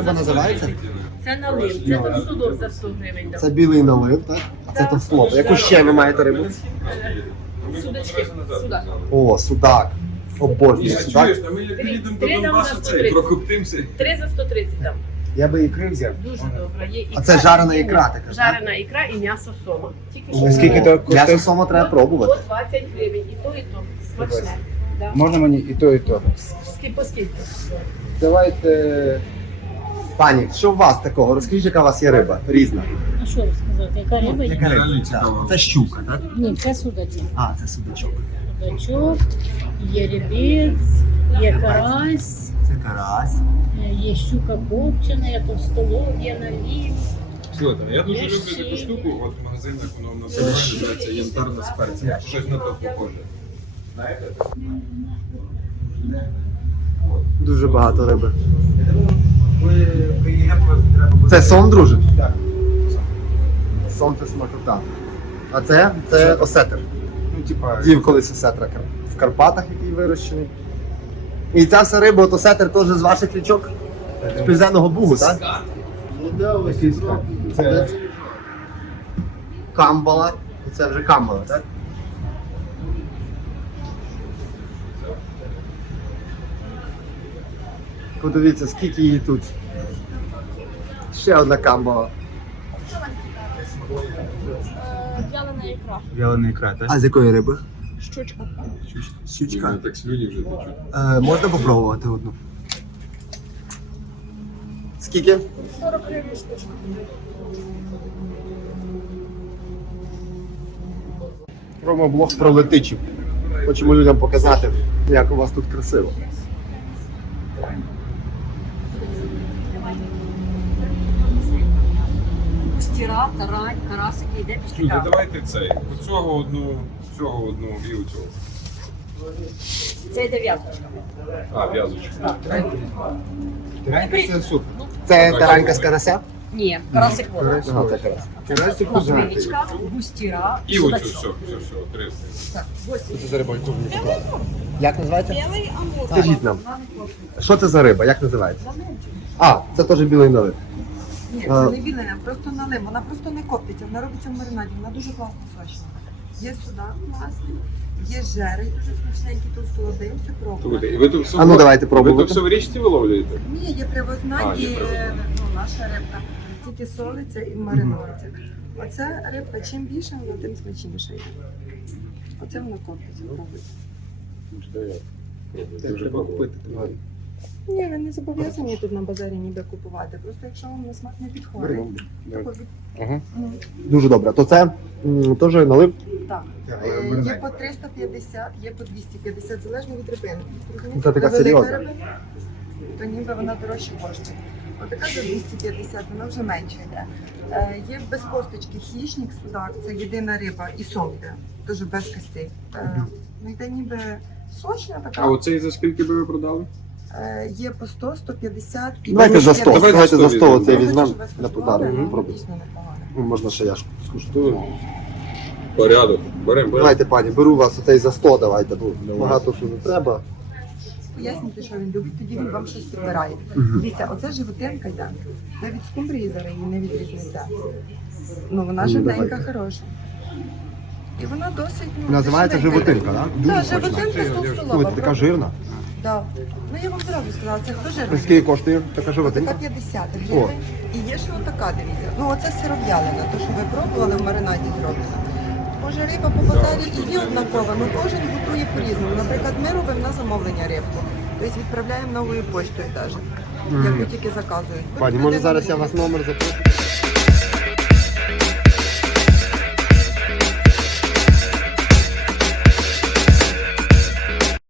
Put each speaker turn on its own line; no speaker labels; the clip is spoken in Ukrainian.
риба називається?
Це налив, це товстолоб за 100 гривень.
Це білий налив, так? А це товстолоб. Яку ще ви маєте рибу?
Судачки, судак.
О, судак. Обожнюю судак.
Чуєш, та ми як їдемо до
Три там
Донбасу,
за
цей,
130.
прокоптимося.
3 за 130 там.
Я би ікри взяв.
Дуже добре. Є ікра,
це жарена
і
ікра така,
Жарена ікра і м'ясо сома. Тільки
О,
Скільки то коштує?
М'ясо сома треба пробувати.
По 20 гривень. І то. Смачне. Да.
Можна мені і то, і то?
По скільки?
Давайте.
Пані, що у вас такого? Розкажіть, яка у вас є риба? Різна.
А що розказати? Яка риба є?
Яка
Реально
риба?
цікаво.
Так. Це щука, так?
Ні, це судачок.
А, це судачок.
Судачок, є рибець, є карась,
Це карась.
є щука копчена, є товстолоб, є налів.
Слухайте, я дуже
Є
люблю
ще.
таку штуку, от в магазинах воно в нас називається янтарна з перцем. Щось на то похоже. Знаєте?
Дуже багато риби. Це сом, друже?
Так.
Сом це смакота. А це осетр.
Ну, типа,
Їв колись осетра в Карпатах, який вирощений. І ця вся риба, от осетр теж з ваших річок? З Південного Бугу, так?
якийсь так. Це
Камбала. Це вже камбала, так? Подивіться, скільки її тут. Ще одна камбала.
Вялена ікра.
вялена ікра, так?
А з якої риби?
Щучка.
Щучка.
Так слюні вже течуть.
Можна попробувати одну? Скільки?
40 гривень штучка.
Робимо блог про летичів. Хочемо людям показати, як у вас тут красиво.
Стіра, тарань, карасики, йде
Люди, давайте цей. Оцього одну і оцього.
Це йде в'язочка.
А, в'язочка.
Тиранька це супер.
Це таранька з карася?
Ні, карасик вода.
Ага, це карась.
Карасик кузатий.
Гусеничка, густіра,
І оцю все, 3.
Це за риба? Як називається? Білий амур. Скажіть нам, що це за риба? Як називається? А, це теж білий налив.
Ні, це не білена, просто налив. Вона просто не коптиться, вона робиться в маринаді, вона дуже класно сочна. Є судак класний, є жерей, дуже смачненький товстолобий, все
Слухайте,
пробувати.
і ви тут все...
А ну, давайте пробувати.
Ви тут все в річці виловлюєте?
Ні, є привозна,
А, є
є
привозна.
наша рибка. Тільки солиться і маринується. Оця рибка, чим більше, вона тим смачніше йде. Оце вона коптиться, пробуйте.
Дуже пробувати.
Ні, ви не зобов'язані тут на базарі ніби купувати. Просто якщо вам на смак не підходить.
Ага. Дуже добре. То це теж налив?
Так. Є по 350, є по 250, залежно від рибини.
Це така
Велика
серйозна.
рибина, то ніби вона дорожче коштує. Отака за 250, вона вже менше йде. Є без косточки хищник, судак, це єдина риба, і сом йде, теж без костей. Ну йде ніби сочна така.
А оцей за скільки би ви продали?
Є по 100, 150 і
Давайте за 100.
250.
Давайте за 100 оцей
Я
візьмемо
хочу, щоб ви
на
скуштували,
подарунок.
воно
Пробуй.
дійсно непогано.
Ну, можна ще я ж скуштую.
Порядок. Беремо.
Давайте, пані, беру у вас оцей за 100, давайте, бо багато що не треба.
Пояснюйте, що він любить, тоді він вам щось підбирає. Дивіться, оце животинка йде. Ви від скумбрії зараз її не відрізните. Ну вона жирненька, хороша. І вона досить, ну,
Називається
дешевенька.
животинка, так?
Так, животинка з
Слухайте,
товстолоба.
така жирна.
Так. Ну я вам зразу сказала, це хто жирний?
Скільки коштує така
Така
животинка?
50 гривень. І є ще отака, дивіться. Ну оце сиров'ялина, то що ви пробували в маринаді зроблена. Може риба по базарі і є однакова, але кожен готує по-різному. Наприклад, ми робимо на замовлення рибку. Тобто відправляємо новою поштою навіть, яку тільки заказують.
Пані, може зараз я вас номер запишу?